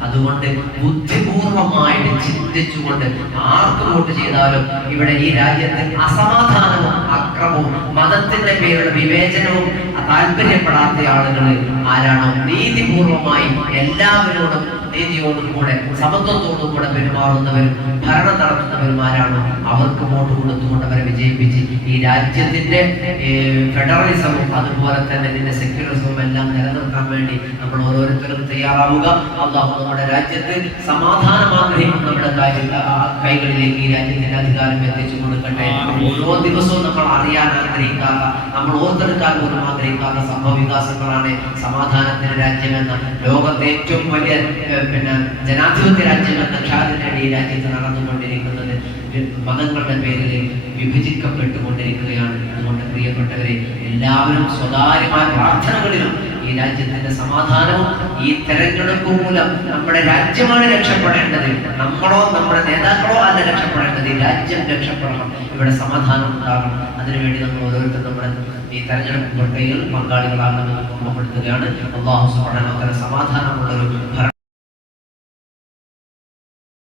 അതുകൊണ്ട് ബുദ്ധിപൂർവമായിട്ട് ചിന്തിച്ചുകൊണ്ട് ആർക്ക് വോട്ട് ചെയ്താലും ഇവിടെ ഈ രാജ്യത്ത് അസമാധാനവും അക്രമവും മതത്തിന്റെ പേരിലുള്ള വിവേചനവും താല്പര്യപ്പെടാത്ത ആളുകൾ ആരാണോ? നീതിപൂർവമായി എല്ലാവരോടും നീതിയോടും കൂടെ സമത്വത്തോടും കൂടെ പെരുമാറുന്നവരും ഭരണം നടത്തുന്നവരും ആരാണോ? അവർക്ക് വോട്ട് കൊടുത്തുകൊണ്ട് അവരെ വിജയിപ്പിച്ച് രാജ്യത്തിന്റെ ഫെഡറലിസം ഫെഡറലിസവും അതുപോലെ തന്നെ ഇതിന്റെ സെക്യുലറിസവും എല്ലാം നിലനിർത്താൻ വേണ്ടി നമ്മൾ ഓരോരുത്തരും തയ്യാറാവുക. അള്ളാഹു നമ്മുടെ രാജ്യത്ത് സമാധാനം ആഗ്രഹിക്കുന്ന നമ്മുടെ കൈകളിലേക്ക് ഈ രാജ്യത്തിന്റെ അധികാരം എത്തിച്ചു കൊടുക്കട്ടെ. ഓരോ ദിവസവും നമ്മൾ അറിയാൻ ആഗ്രഹിക്കാത്ത നമ്മൾ ഓർത്തെടുക്കാൻ പോലും ആഗ്രഹിക്കാത്ത സംഭവ വികാസങ്ങളാണ് സമാധാനത്തിന്റെ രാജ്യമെന്ന. ലോകത്തെ ഏറ്റവും വലിയ പിന്നെ ജനാധിപത്യ രാജ്യമെന്ന ഖ്യാതി നേടി ഈ രാജ്യത്ത് നടന്നുകൊണ്ടിരിക്കുന്നത് മതങ്ങളുടെ പേരിൽ വിഭജിക്കപ്പെട്ടുകൊണ്ടിരിക്കുകയാണ്. അതുകൊണ്ട് പ്രിയപ്പെട്ടവരെ എല്ലാവരും സ്വകാര്യമായ പ്രാർത്ഥനകളിലും ഈ രാജ്യത്തിന്റെ സമാധാനവും ഈ തെരഞ്ഞെടുപ്പ് മൂലം നമ്മുടെ രാജ്യമാണ് രക്ഷപ്പെടേണ്ടത്. നമ്മളോ നമ്മുടെ നേതാക്കളോ അല്ല രക്ഷപ്പെടേണ്ടത്. ഈ രാജ്യം രക്ഷപ്പെടണം. ഇവിടെ സമാധാനം ഉണ്ടാകണം. അതിനുവേണ്ടി നമ്മൾ ഓരോരുത്തരും നമ്മുടെ ഈ തെരഞ്ഞെടുപ്പ് പ്രക്രിയയിൽ പങ്കാളികളാകണമെന്ന് ഓർമ്മപ്പെടുത്തുകയാണ്. അള്ളാഹു തആല സമാധാനമുള്ളൊരു ഭരണം